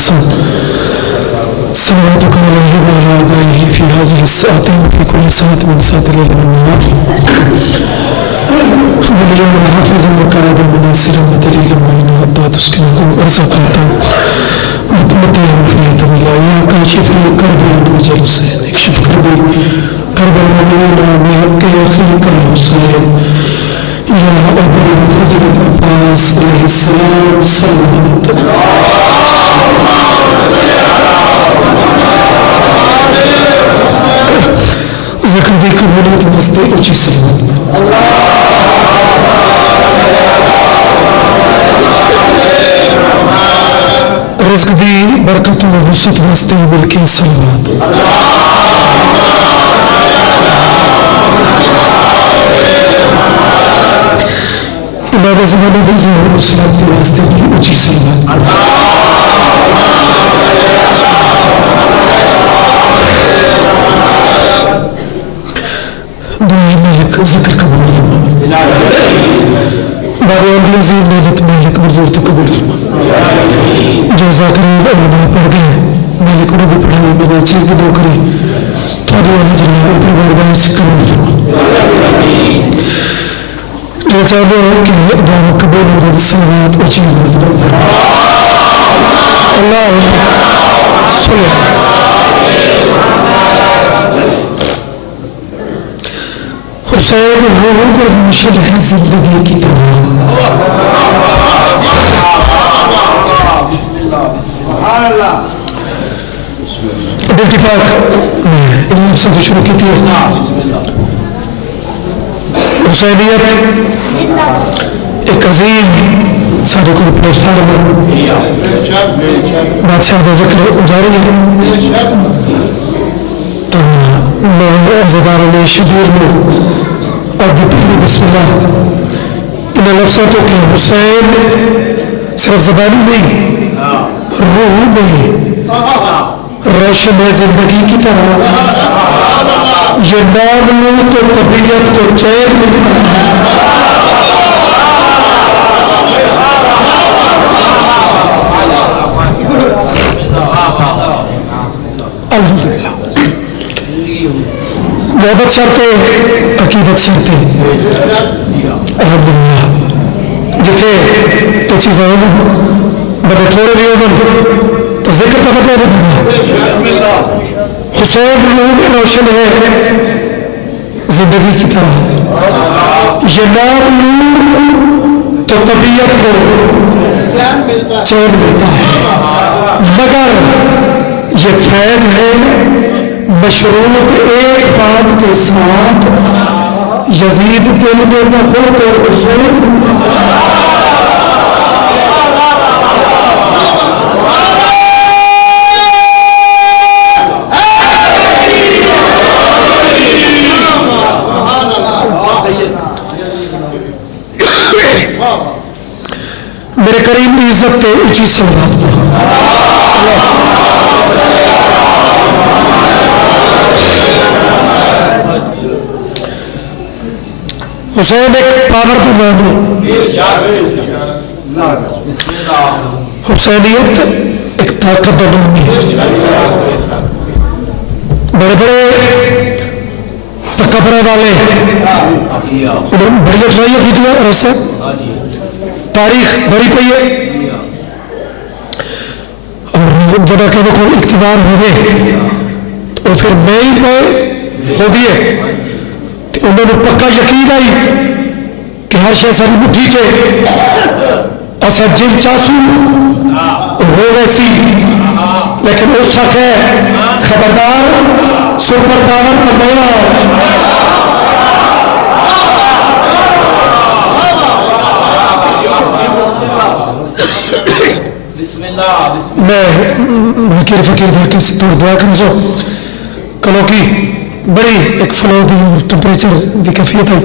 صلواتك عليه وعلى آبائه في هذه الساعة وفي كل ساعة من ساعة الليل والنهار وليوم حافظا وكعبا مناصرا ودليلا معينا حتى تسكنه أرزقاتا وتمتعه فيها طويلا يا كاشف الكرب عن وجه الحسين اكشف كربي كرب المؤمنين بحق أخيك الحسين يا أبو الفضل العباس عليه السلام صلوات ذکر دی قبولیت واسطے اونچی سلام رزق دی برکت و وسعت واسطے ملکی صلوات امام زمانی بھی ظہور اسلام دی واسطے بھی اونچی صلوات ذکر قبول فرما بارے عزیز مالک مالک منظور تو قبول فرما جو ذاکرین علماء پڑھ گئے مالک انہوں بھی پڑھائی بنا چیز بھی دو کرے تھوڑی حضر اللہ اپنی بارگاہ سے قبول فرما جو چاہتے ہیں کہ دعا قبول اور صلوات اونچی آواز میں اللہ صلی حسین روح کو منشل ہے زندگی کی طرح بیٹی پاک علم سے تو شروع کی تھی حسینیت ایک عظیم سارے کو پلیٹ فارم بادشاہ کا ذکر جاری ہے میں عزیزان علیہ شبیر میں اور پہلی بسم اللہ ان لفظوں کے حسین صرف زبانی نہیں روح میں روشن ہے زندگی کی طرح یہ نام لوں تو طبیعت کو چین ملتا ہے الحمدللہ محبت شرط ہے عقیدت شرط ہے الحمدللہ جتھے تو چیزیں ہونا بڑے تھوڑے بھی ہونا تو ذکر کا بڑے ہونا حسین روح روشن ہے زندگی کی طرح یہ نام نور تو طبیعت کو چین ملتا ہے مگر یہ فیض ہے مشروط ایک بات کے ساتھ یزید دل میں نہ ہو تو حسین میرے کریم کی عزت پہ اونچی صلوات حسین ایک پاور کا نام ہے حسینیت ایک طاقت کا نام ہے بڑے بڑے تکبر والے بڑی افزائی کی تھی اور ایسے تاریخ بڑی پئی ہے اور جب کہ وہ کوئی اقتدار ہوئے تو پھر میں ہی میں ہو دیئے انہوں نے پکا یقین آئی کہ ہر شے ساری مٹھی چے ایسا جن چاسو ہو ویسی لیکن اس شک ہے خبردار سپر پاور کا میرا میں فقیر فقیر دھاکے سے دور دعا کریں سو کلو کی بڑی ایک فلو دی ٹمپریچر دی کیفیت ہے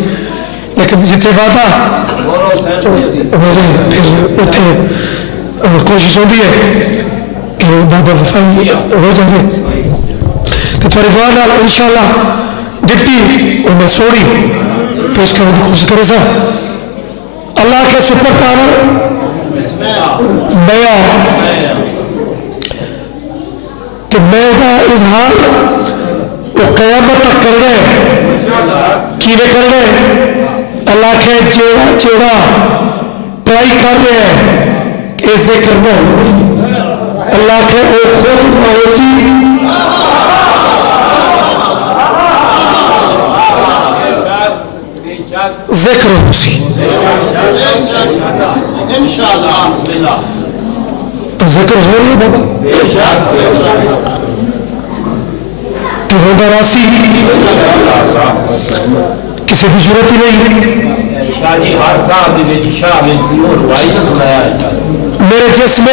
لیکن جتنے وعدہ پھر اتنے کوشش ہوتی ہے کہ بابا وفائی ہو جائے تو تھوڑی دعا نال انشاءاللہ ڈپٹی انہیں سوڑی پیش کرنے کی کوشش کرے سا اللہ کے سپر پاور بیا کہ میں وہ اظہار وہ قیامت تک کرنا ہے کینے کرنا ہے اللہ کے جیڑا جیڑا ٹرائی کر رہے ہیں کہ اسے کرنا ہے اللہ کے وہ خود موسی ذکر ہوسی انشاءاللہ ذکر ہو رہی ہے بابا کہ ہوگا راسی کسی کی ضرورت ہی نہیں میرے جسم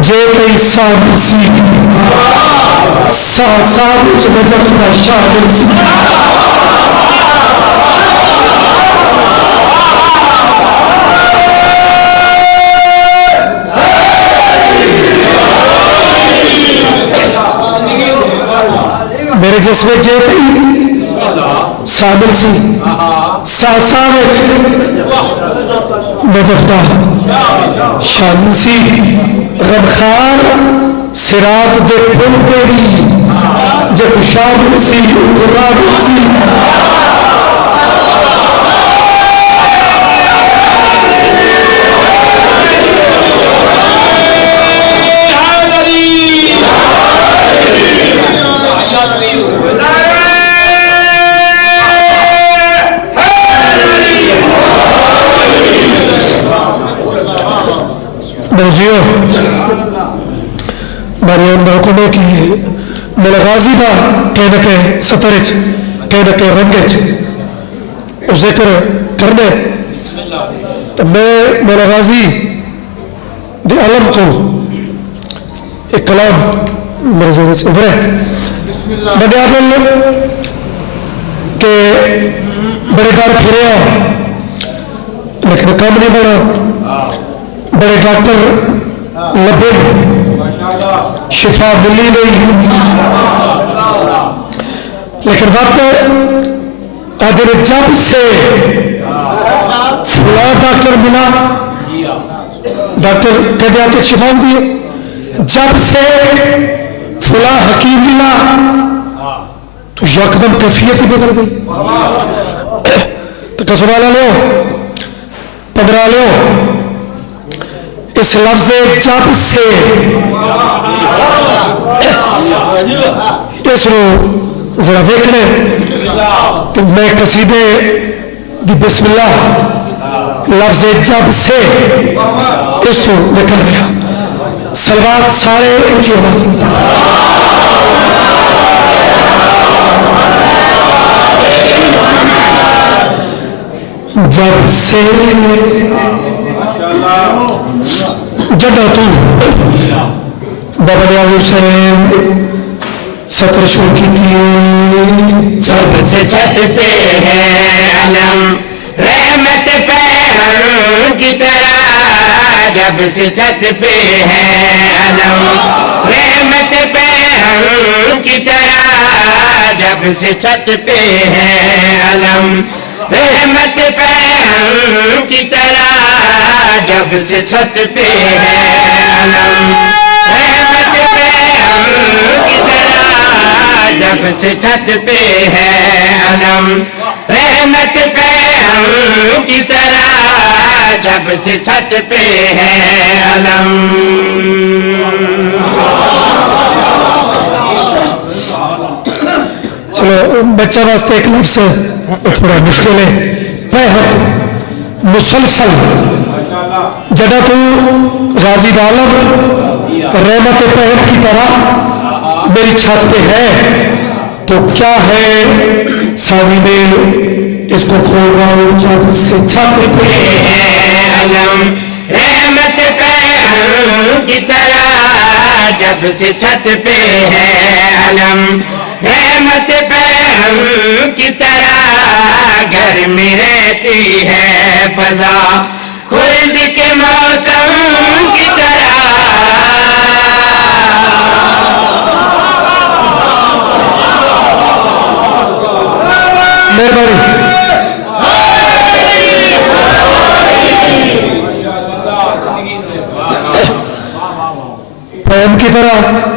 جے کئی سامن سی سامن سے نظر شامل سی میرے جسم جے کئی شامل سی سامن نظر شامل سی غمخار سرات دے پل پہ بھی جب شامل سی قرآن سی موضوع ماری اندر حکمے کی میرا غازی دا کہہ نہ کہ سترچ کہہ نہ کہ رنگچ او ذکر کرنے تو میں میرا غازی دی علم تو ایک کلام میرے ذہن سے ابھرے بڑے عادل کہ بڑے دار پھرے لیکن کام نہیں بڑا بڑے ڈاکٹر لبے شفا ملی نہیں لیکن بات آدھر جب سے فلاں ڈاکٹر ملا ڈاکٹر کہتے آتے شفا دیے جب سے فلاں حکیم ملا تو یکدم کیفیت ہی بدل گئی تو کسوالا لو 15 لو اس لفظ جب سے اس رو ذرا دیکھنے کہ میں قصیدے دی بسم اللہ لفظ جب سے اس رو نکل گیا سلوات سارے اونچی آواز جب سے جدہ تو بابا نیاز حسین سطر شروع کی تھی جب سے چھت پہ ہے علم رحمت پیغام کی طرح جب سے چھت پہ ہے علم رحمت پیغام کی طرح جب سے چھت پہ ہے علم رحمت پیغام کی طرح جب سے چھت پہ ہے علم رحمت پیغام کی طرح جب سے چھت پہ ہے علم رحمت پیغام کی طرح جب سے چھت پہ ہے علم چلو بچہ واسطے ایک لفظ تھوڑا مشکل ہے پیغام مسلسل جدہ تو غازی عالم رحمت پیغام کی طرح میری چھت پہ ہے تو کیا ہے سازی میں اس کو کھول رہا ہوں جب سے چھت پہ ہے علم رحمت پیغام کی طرح جب سے چھت پہ ہے علم رحمت پیغام کی طرح گھر میں رہتی ہے فضا خلد کے موسم کی طرح مہربانی پیغام کی طرح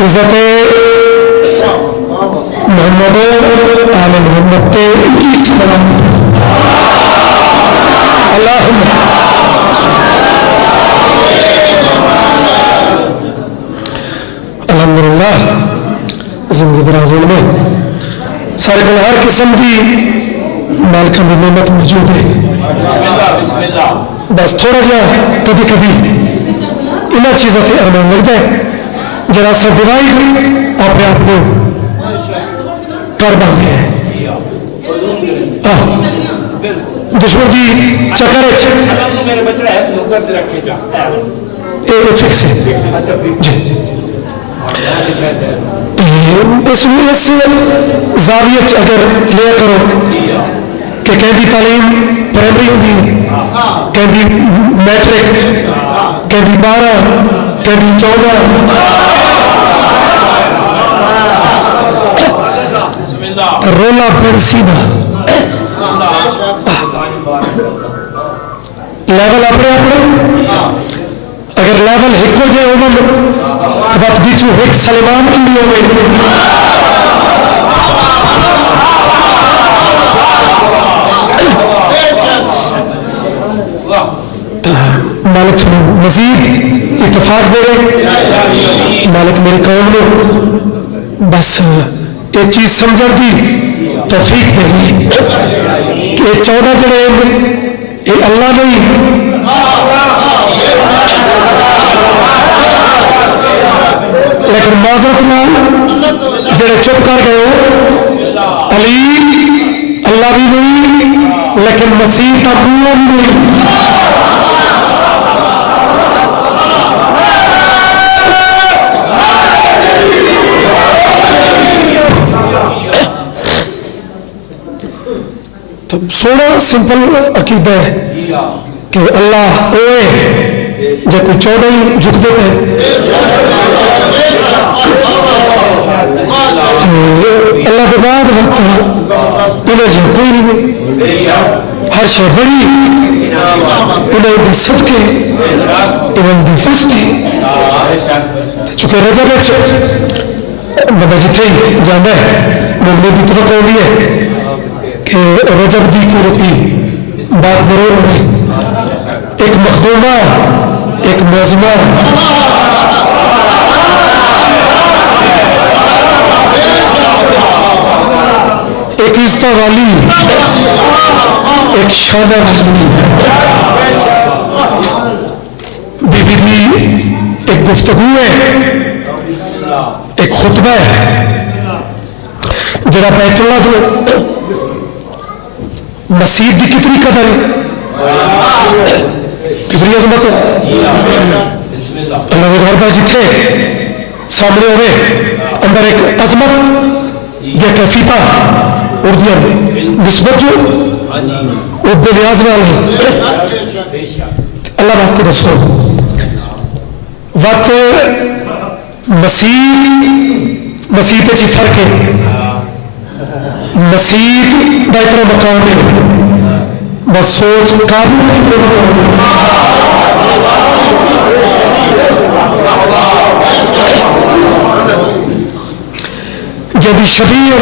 عزت محمد آل محمد تے اللہم الحمدللہ زندگی دراز میں سارے کو ہر قسم کی مالکہ میں نعمت موجود ہے بس تھوڑا جا کبھی کبھی انہاں چیزوں کے ارمان لگتا ہے ذرا سا ڈیوائڈ اپنے آپ کو کر باندھے ہیں دشمن کی چکر فکس ہے اس زاویہ اگر لیا کرو کہ کہیں بھی تعلیم پرائمری ہوگی کہیں بھی میٹرک کہیں بھی 12 کہیں بھی 14 رولا پھر سیدھا لیول اپنے اگر لیول ایک ہو جائے عمر بات بیچو ایک سلیمان کی بھی ہو گئی مالک مزید اتفاق دے رہے مالک میری قوم نے بس ایک چیز سمجھر دی توفیق دے گی کہ 14 جڑے یہ اللہ نہیں لیکن معذرت نال جڑے چپ کر گئے ہو علی اللہ بھی نہیں لیکن مسیح کا بولا بھی نہیں تو سونا سمپل عقیدہ ہے کہ اللہ ہوئے جب کوئی 14 ہی جھکتے پہ اللہ کے بعد وقت انہیں جو کوئی نہیں ہر شے بڑی انہیں دی صدقے انہیں دی فستی چونکہ رجب بندہ جتنے جانا ہے مجھے بھی توقع ہوئی ہے کہ رجب دی کو رکی بات ضرور ہوئی ایک مخدومہ ایک موزمہ ایک عزتہ والی ایک شانہ والی بی بی بی ایک گفتگو ہے ایک خطبہ ہے جڑا بیت اللہ دو مسیح دی کتنی قدر ہے کتنی عظمت ہے اللہ کے گھر کا جتھے سامنے ہوئے اندر ایک عظمت یا کیفیتا اردیا نسبت جو وہ بے نیاز والا ہے اللہ واسطے رسول وقت مسیح پہ فرق ہے مسیح دا اتنا مقام ہے بس سوچ قابل جدی شبیر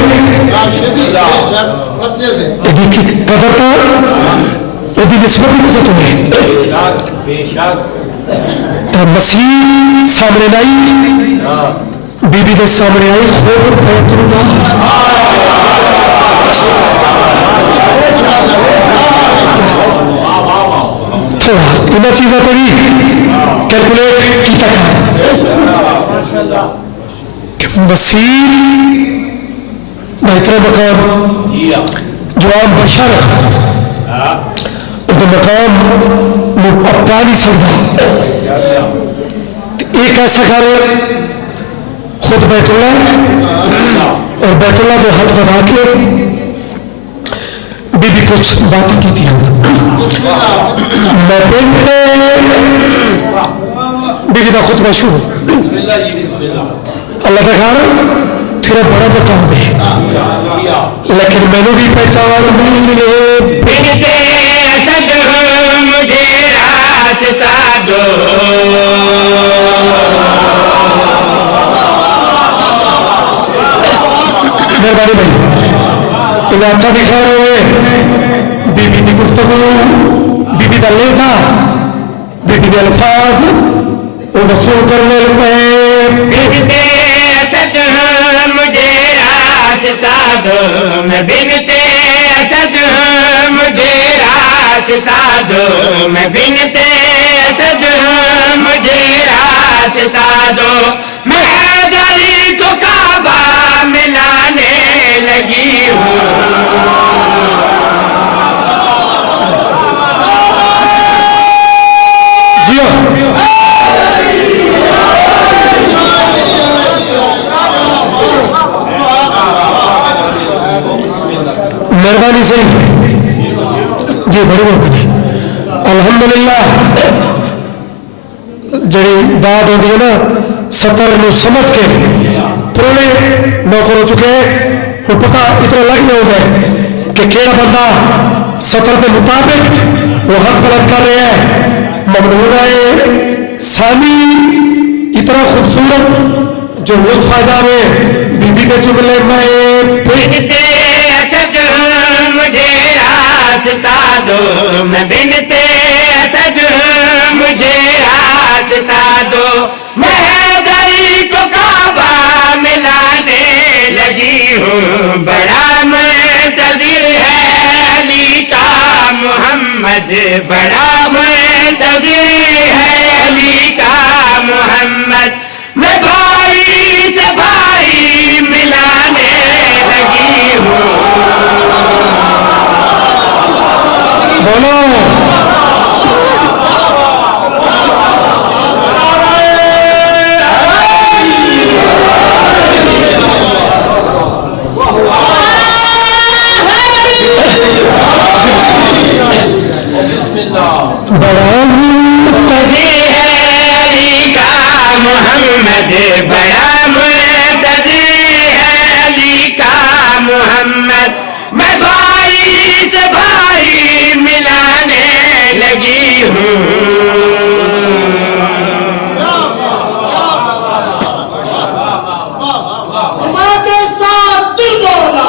قدر کا ادی نسبت ہی نسبت ہوئی تو مسیح سامنے لائی بی بی دے سامنے آئی خود بیت اللہ انہیں چیزیں تری کیلکولیٹ کی تک کہ مسیح بہتر مقام جو عام بشر وہ مقام اپنا نہیں سکتا ایک ایسا گھر خود بیت اللہ اور بیت اللہ کو ہاتھ بنا کے بی بی کچھ باتیں کی تھی میں بی بی کا خطبہ شروع اللہ کا گھر تیرا بڑا مقام ہے لیکن میں نے بھی پہچان بنتے اسد مجھے راستہ دو مہربانی بھائی علاقہ بھی خیر ہوئے بی بی دی گفتگو بی بی دا لہجہ بی بی دے الفاظ وہ وصول کرنے پہ بنتے اسد ہوں مجھے راستہ دو میں بنتے اسد ہوں مجھے راستہ دو میں بنتے اسد ہوں مجھے راستہ دو میں حیدری کو کعبہ ملانے لگی ہوں جیو مہربانی سے جی بڑی مہربانی الحمدللہ جڑی بات ہوتی ہے نا سطر نو سمجھ کے پرانے نوکر ہو چکے وہ پتہ اتنا لگ نہیں ہوتا ہے کہ کیڑا بندہ سطر کے مطابق وہ حق بلند کر رہے ہیں ممنونہ ثانی اتنا خوبصورت جو لطف آ جاوے بی بی کے جملے میں بنتے اسد ہوں مجھے راستہ دو میں بنتے اسد ہوں مجھے راستہ دو میں حیدری کو کعبہ ملانے لگی ہوں بڑا منتظر ہے علی کا محمد بڑا منتظر ہے علی کا محمد میں بھائی سے بھائی ملانے لگی ہوں بولو بڑا منتظر ہے علی کا محمد بڑا منتظر ہے علی کا محمد میں بھائی سے بھائی ملانے لگی ہوں ہمارے ساتھ دل بولا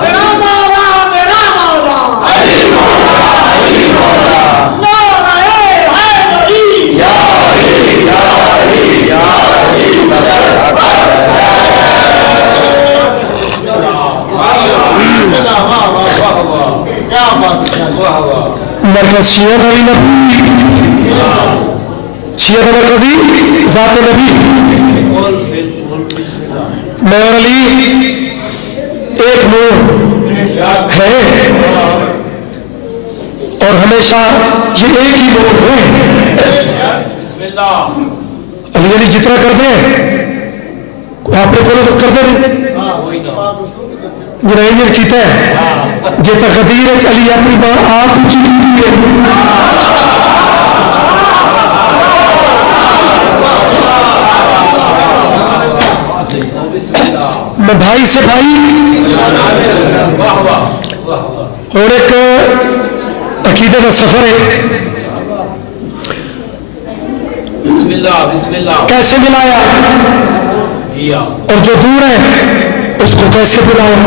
میرا مولا میرا مولا نعرہ حیدری مرکز شیعہ علی نبی شیعہ مرکزی ذات نبی میں اور علی ایک نور ہے اور ہمیشہ یہ ایک ہی نور ہے علی علی جتنا کرتے ہیں آپ نے کولو تو کرتے نہیں جنہیں یہ کیتا ہے جے تقدیر ہے علی اپنی بات آپ کچھ نہیں ہے میں بھائی سے بھائی اور ایک عقیدے کا سفر ہے بسم اللہ کیسے ملایا اور جو دور ہے اس کو کیسے بلایا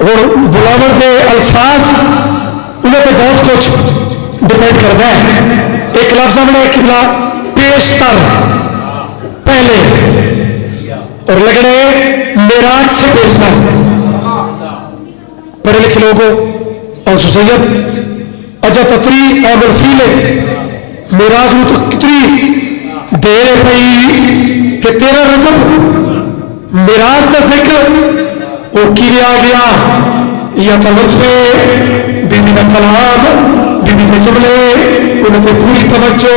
اور بلاور کے الفاظ انہیں تو بہت کچھ ڈپینڈ کرتا ہے ایک لفظ ہم نے کہا پیشتر پہلے اور لگنے معراج سے پیشتر پڑھے لکھے لوگوں اور سید اجا تطری اور الفیل معراج میں تو کتنی دیر پئی کہ تیرا رجب معراج کا ذکر وہ کیا گیا یا تلطفے بی بی کا کلام بی بی کے جملے ان کے پوری توجہ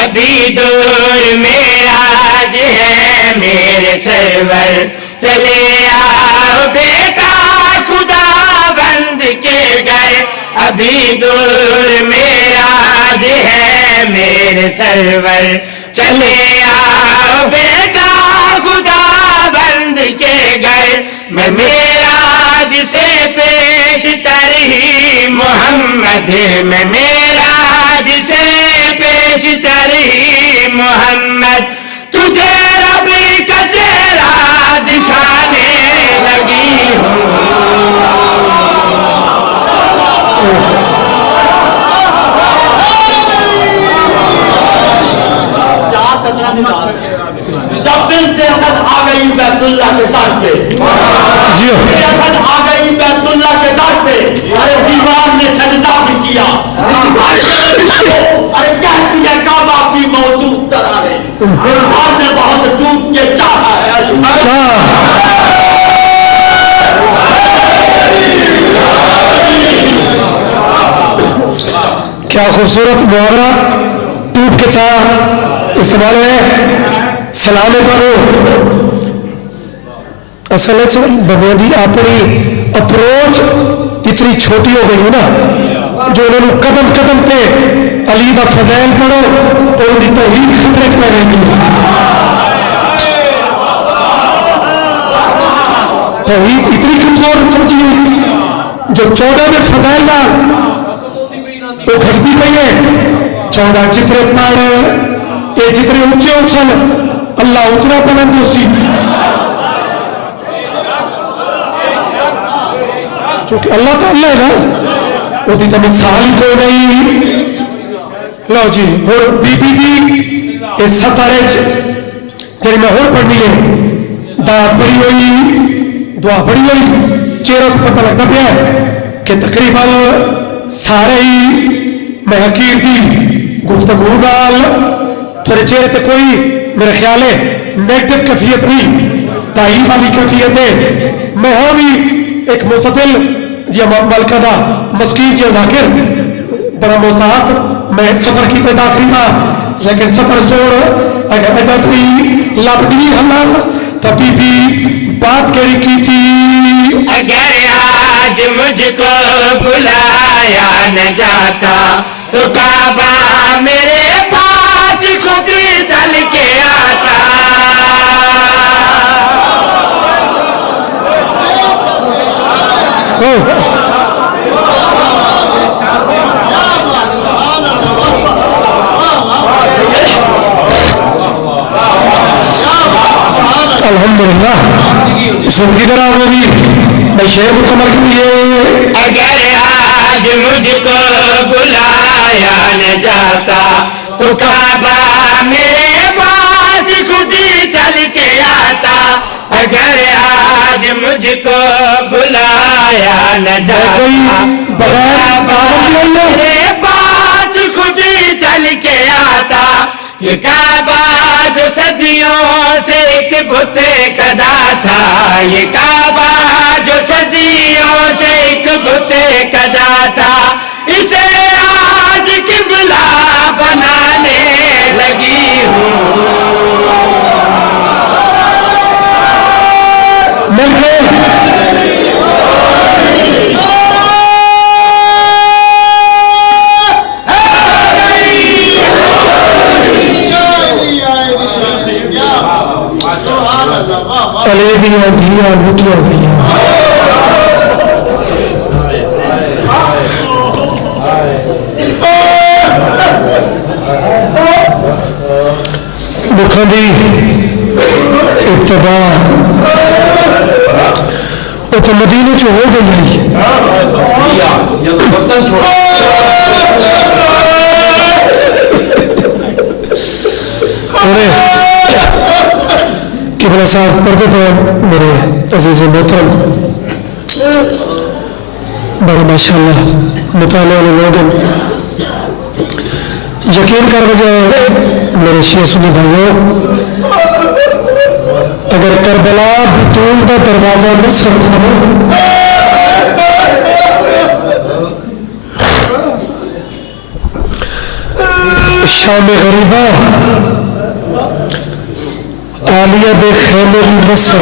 ابھی دور معراج ہے میرے سرور چلے آؤ بیٹا خدا بند کے گھر ابھی دور معراج ہے میرے سرور چلے آؤ بیٹا خدا بند کے گھر میں معراج سے پیش تر ہی محمد میں معراج سے پیش تر ہی محمد تجھے رب گئی بیت اللہ کے در پہ جی چھت آ گئی بیت اللہ کے در پہ ارے دیوار نے سجدہ بھی کیا ارے کہتی ہے کعبہ کی موجود ترارے دیوار نے بہت ٹوٹ کے چاہا ہے کیا خوبصورت محاورہ ٹوٹ کے چاہ استعمال ہے سلام کرو اصل بغیری اپنی اپروچ اتنی چھوٹی ہو گئی نا جو انہوں نے قدم قدم پہ علی دا فضائل پڑھو تو ان کی توحید خطرے میں رہے گی توحید اتنی کمزور سمجھی جو 14 میں فضائل دا وہ گھٹتی پئی ہے 14 جتنے پڑھ یہ جتنے اونچے سن اللہ اتنا بلند اسی چونکہ اللہ تو اللہ ہے نا وہ تو مثال کوئی نہیں لو جی اور بی اس ستارے جی میں اور پڑھنی ہے دعا پڑھی ہوئی دعا پڑھی ہوئی چہروں کو پتہ لگتا پیا ہے کہ تقریباً سارے ہی میں حقیر دی گفتگو نال تھوڑے چہرے پہ کوئی میرے خیال ہے نیگیٹو کیفیت نہیں تعین والی کیفیت ہے میں ہوں بھی ایک معتدل جی ملکہ دا مسکین جی ذاکر بڑا محتاط میں سفر کی تذاکری تھا لیکن سفر زور اگر اجازتی لابدی ہمیں تبھی بھی بات کری کی تھی اگر آج مجھ کو بلایا نہ جاتا تو کعبہ میرے پاس خود چل کے آتا الحمدللہ سن کی طرح ہوگی میں شعر مکمل کیے اگر آج مجھ کو بلایا نہ جاتا تو کعبہ میرے پاس خود ہی چل کے آتا اگر آج مجھ کو بلایا نہ جاتا تو کعبہ میرے پاس خود ہی چل کے آتا یہ کعبہ جو صدیوں سے ایک بت کدا تھا یہ کعبہ جو صدیوں سے ایک بت کدا تھا اسے آج قبلہ بنانے لگی ہوں کلیبیاں دھیاں لٹیاں گئیاں دکھاں دی ابتدا وہ تو مدینے چ ہو گئی قبلہ صاحب پردے پر میرے عزیز محترم بڑا ماشاءاللہ مطالعہ والے لوگ ہیں یقین کر بجائے میرے شیعہ سنی بھائیوں اگر کربلا بطول کا دروازہ مصر شام غریبہ عالیہ دے خیمے بھی مصر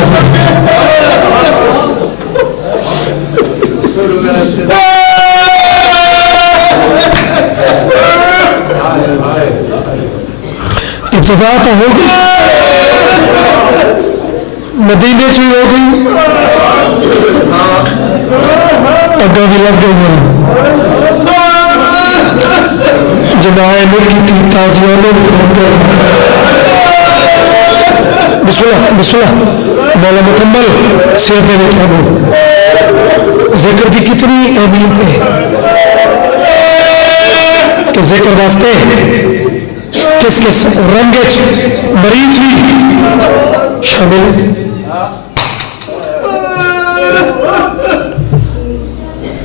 ابتدا تو ہو گئی مدینے سے ہو گئی اگا بھی لگ گئی ہیں جنائے مرگی تھی تازیانوں بھی لگ گئے بسم اللہ مولا مکمل سیر دے بیٹھانوں ذکر دی کتنی اہمیت ہے کہ ذکر واسطے کس کس رنگے مریض بھی شامل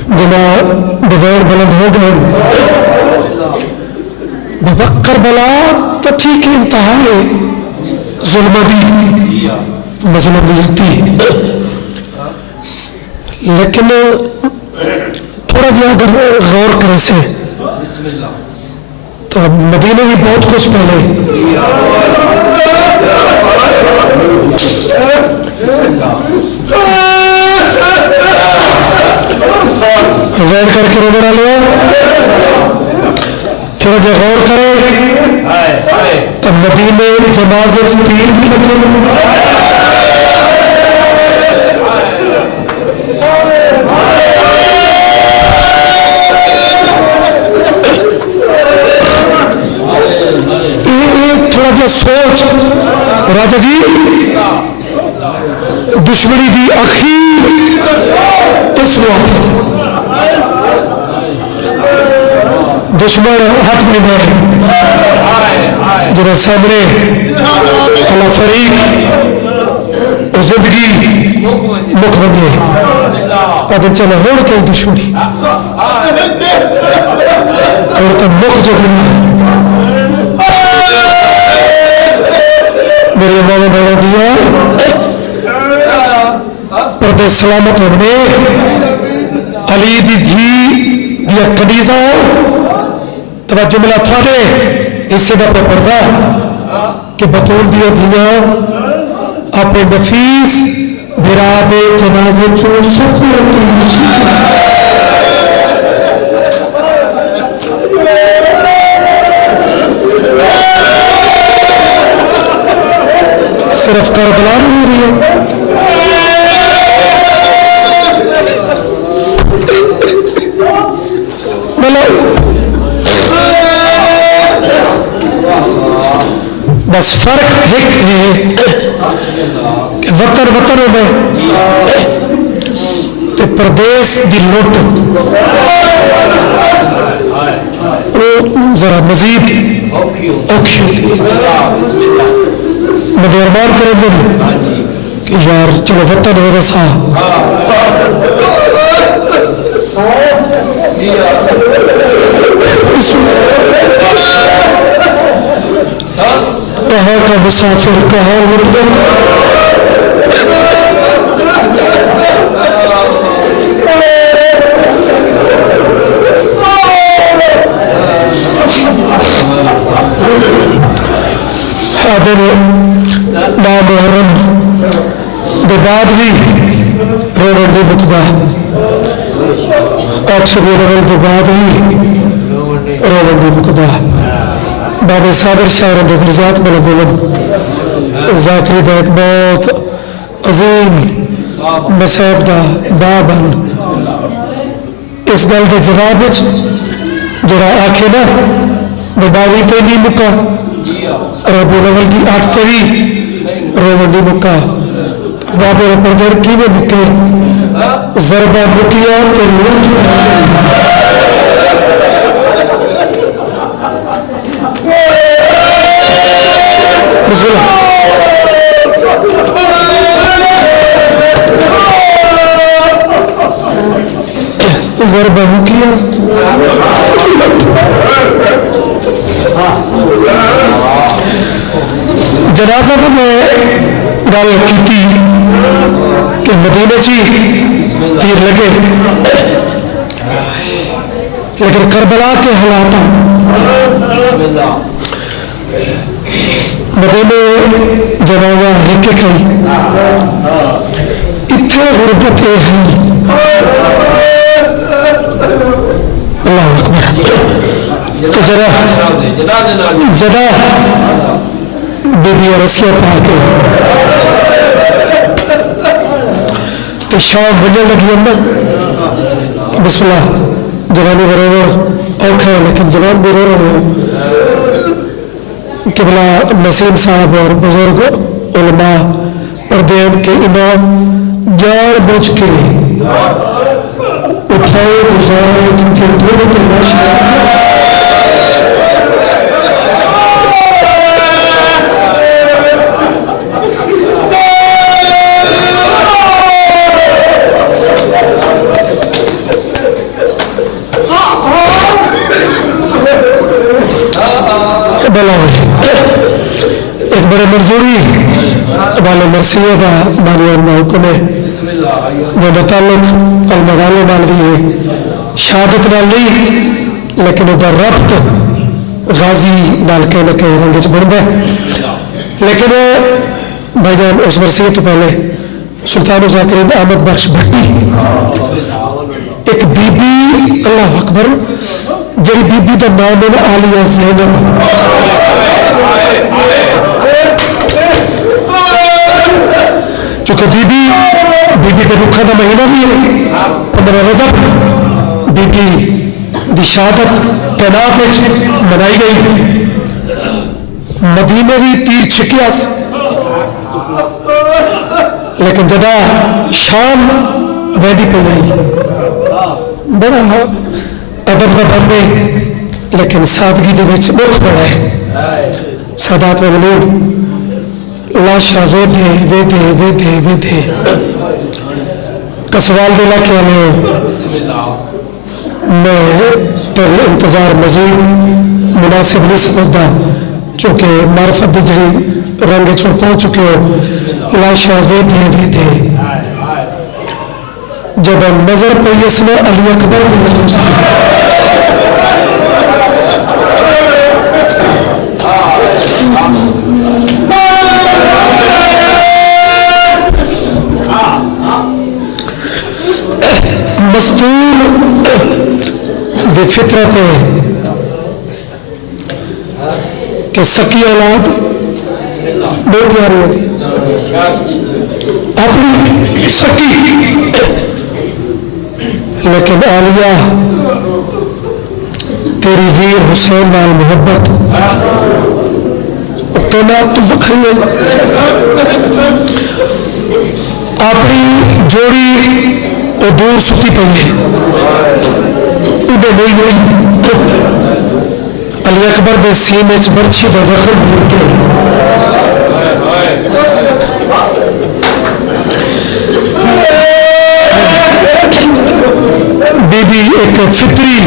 جناب دویر بلند ہو گئے ببکر بلا تو ٹھیک ہے انتہا ہے ظلم بھی مظلومیتی لیکن تھوڑا جہاں اگر غور کرے سے تو مدینے بھی بہت کچھ پہلے غور کر کے رونا لو تھوڑا جہاں غور کرے تو مدینے جنازے تیر بھی لگے سوچ راجا جی دشمنی دی اخیر اس وقت دشمن ہاتھ میں بڑھے جنہاں سامنے اللہ فریق زندگی مقدم ہے اگر چلے ہوڑ کے دشمنی اور تب مق جو گنا میرے ماما بڑا دیا پردے سلامت ہونے علی دی دھی دیا قدیزہ توجہ ملا تھا دے اس سے دا پردہ کہ بطول دیا دیا اپنے نفیس براب جنازے چون سفر صرف کربلا نہیں ہوئی ہے بس فرق ایک ہے کہ وطن وطن ہو گئے تو پردیس دی لوٹ ذرا مزید اوکھی مجھے ارمان کریں گے کہ یار چلو وطن ہو رسا کہاں کا مسافر کہاں مردہ حاضر نامحرم دے بعد بھی روڑن دے مقدہ 800 روڑن دے بعد بھی روڑن دے مقدہ بابا صادر شاعران دے درزات ملدولن ذاکری دا ایک بہت عظیم مسائب دا بابن اس گل دے جواب جرا آکھے نا مباوی تے نہیں مکہ رب الاول کی 8 تری رومنڈی مکہ بابا پردر کی میں مکے ضربہ مکیا تے لوٹ بسم اللہ ضربہ مکیا جنازہ کو میں گل کی کہ مدینے چی تیر لگے لیکن کربلا کے حالات مدینے جنازہ ہکے کھائی اتنے غربت ہیں اللہ اکبر تو جدا بی بی رسیہ پاکے تو شام بجے لگی اندر بسم اللہ جوانی برابر اوکھا ہے لیکن جوان بھی رو رہے ہیں قبلہ نسیم صاحب اور بزرگ علماء اور دین کے امام جان بوجھ کے اٹھائے گزارے جنتے دونوں تلاشی ایک بڑے منظوری والے مرثیے کا بانیان کا حکم ہے جو تعلق المغالے نال بھی ہے شہادت نال نہیں لیکن وہ ربط غازی نال کہیں نہ کہیں رنگ بنتا ہے لیکن بھائی جان اس مرثیے تو پہلے سلطان ذاکرین احمد بخش بھٹی ایک بی بی اللہ اکبر جڑی بی بی دا نام ہے عالیہ زینب چونکہ بی بی کے رکھا دا مہینہ بھی ہے 15 رجب بی بی دی شہادت کائنات میں منائی گئی مدینے بھی تیر چھکیا لیکن جدا شام ویدی پہ جائی بڑا ادب کا بندے لیکن سادگی دے وچ دکھ بڑا ہے سادات مغلوب لاشا ویدے کسوال دے علاقے والے میں تر انتظار مزید مناسب نہیں سمجھتا چونکہ معرفت دی جڑی رنگ چھوڑ پہنچ چکے ہو لاشا ویدے جب نظر پہ اس میں علی اکبر مستور دی فطرت ہے کہ سکی اولاد بہت پیاری ہوتی اپنی سکی لیکن عالیہ تیری ویر حسین نال محبت کہنا تو وکھری ہے اپنی جوڑی وہ دور ستی پئی ہے انہیں نہیں ہوئی علی اکبر دے سینے چ برچھی دا زخم ہو کے بی بی ایک فطری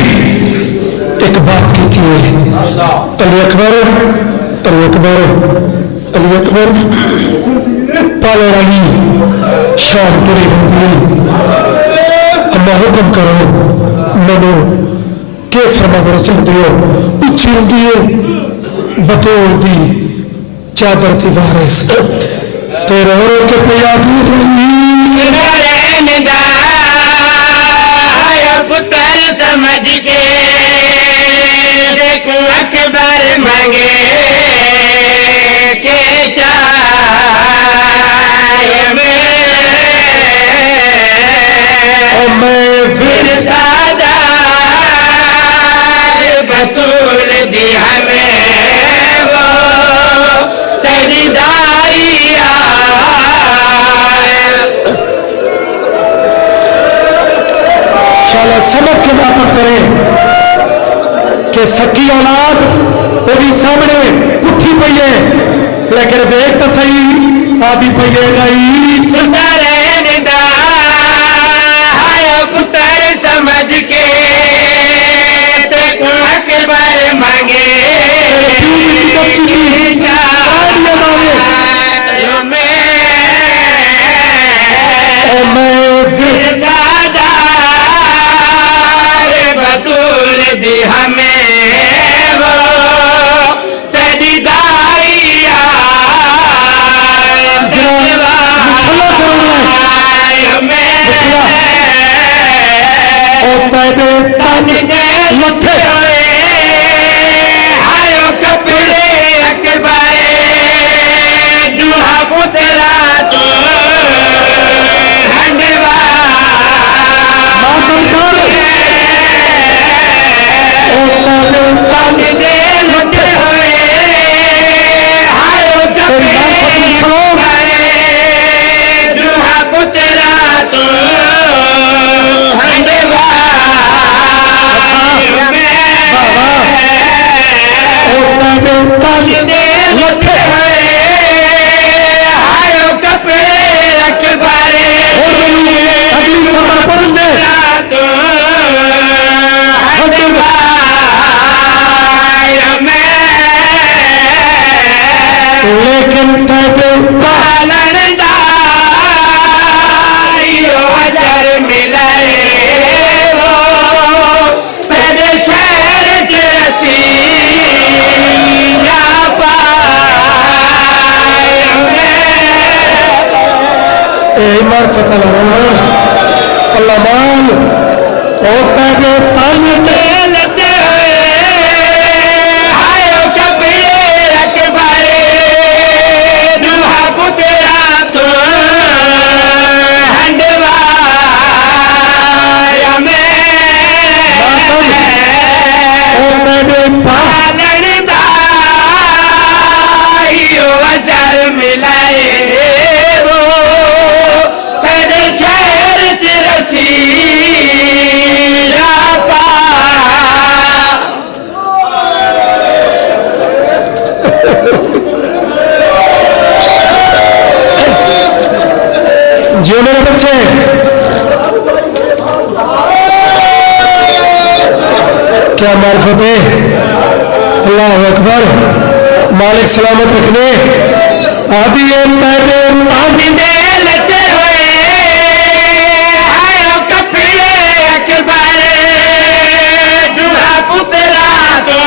ایک بات کی تھی علی اکبر پالے والی شان پوری ہوئی اما حکم کرو منو کہ فرما کر چلتے ہو اچھی ہوتی ہے بطور دی چادر کی وارث تیرے رو کے پیادی رہی پتر سمجھ کے دیکھ اکبر مانگے کے چائے میں پھر سادہ بطول دی ہمیں وہ تیری دائی سمجھ کے واپس کریں کہ سکی اولاد وہ بھی سامنے کٹھی پئی ہے لیکن دیکھ تو صحیح آدھی پئی ہے نہیں ستارے دا پتر سمجھ کے اکبر مانگے لیکن تیرے پالن دا یو اجر ملائے وہ تیرے شہر چ رسی یا پائے اے معرفت اللہ مان او تیرے تن لتے ہوئے آئے کپڑے اکبر دوہا پترا تو ہنڈوایا میں او تیرے پالن دا یو اجر ملائے وہ تیرے شہر چ رسی یا پا جیو میرے بچے کیا معرفت ہے اللہ اکبر مالک سلامت رکھنے آدھی ہے تیرے آدھی دے لتے ہوئے آئے کپڑے اکبر دوہا پترا تو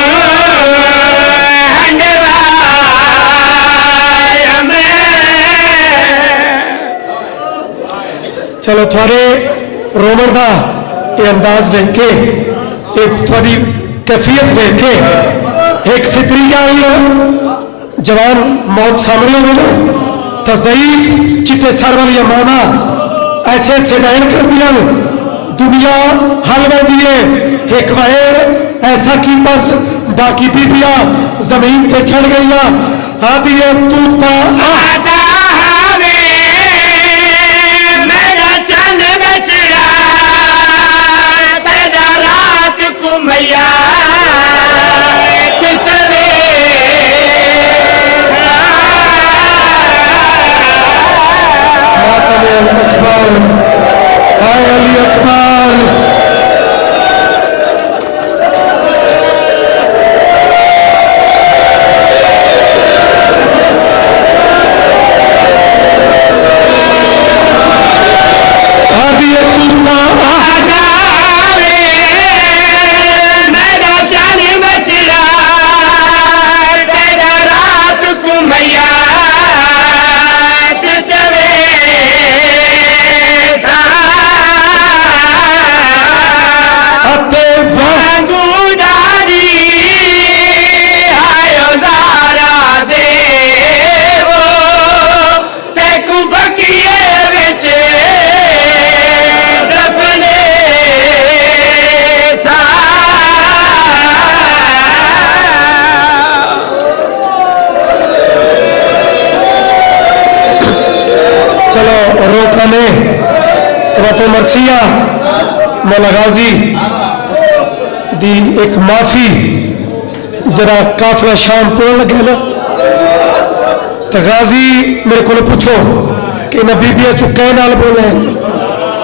ہنڈوایا میں چلو تھوڑے رومن دا یہ انداز دیکھ کے ایک تھوڑی کیفیت دیکھ کے ایک فطری جوان موت سامنے ہوئے نا تا ضعیف چٹے سر والی مانا ایسے ایسے دائن کر دیا دنیا حل میں دیے ایک وہیر ایسا کی پس باقی بی بیا زمین پہ چھڑ گئی آدھی ہے تو تا آدھا ہمیں میرا چند بچڑا تیرا رات کو میا چلے ماتم اکبر آئے علی اکبر آدھی ہے تو تا آدھا ہمیں میرا چند بچڑا تیرا رات کو میا چلے اتے وانگو ڈاری آئیو زارا دے وہ تیکو بکیے بچے دفنے سا چلو روکا نے رب مرثیہ مولا غازی دی ایک معافی جرا قافلہ شام پڑھن لگے نا تو غازی میرے کو پوچھو کہ نبی بیا چکے نال بولے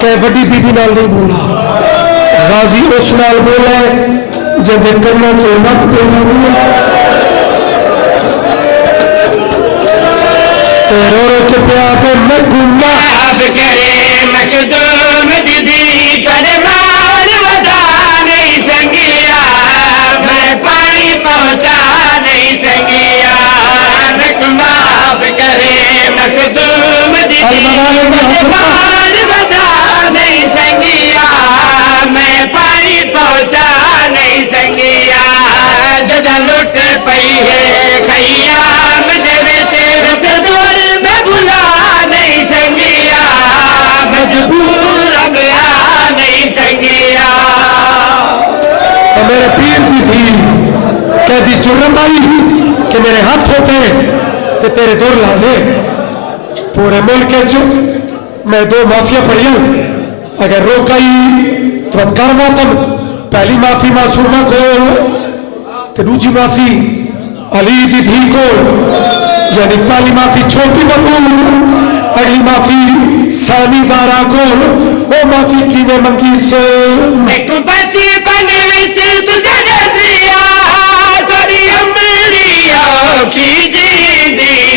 کہ وڈی بی بی نال نہیں بولا غازی اس نال بولے جب کرنا چومت بولنا بولا تے رو رو کے پیا تے میں گھومنا اب کرے مخدوم دیدی کر مال ودا نہیں سنگیا میں پانی پہنچا نہیں سنگیا معاف کرے مخدوم دیدی کر مال ودا نہیں سنگیا میں پانی پہنچا نہیں سنگیا جدا لٹ پئی ہے خیام دے وچ دور میں بھلا نہیں سنگیا مجبور گیا نہیں سنگیا اور میرے پیر کی تھی کہتی جرت آئی کہ میرے ہاتھ ہوتے تو تیرے دور لا دے پورے ملک کے جو میں دو معافیاں پڑھیا اگر روکائی تو کر ماتم پہلی معافی معصومہ کو تو دوسری معافی علی دی دھی کو یعنی پہلی معافی چھوٹی بطول اگلی معافی سانی زارا کو وہ معافی کی نے منگی سو ایک بچی بنے وچ تجھے دسیا توری امریہ کی جی دی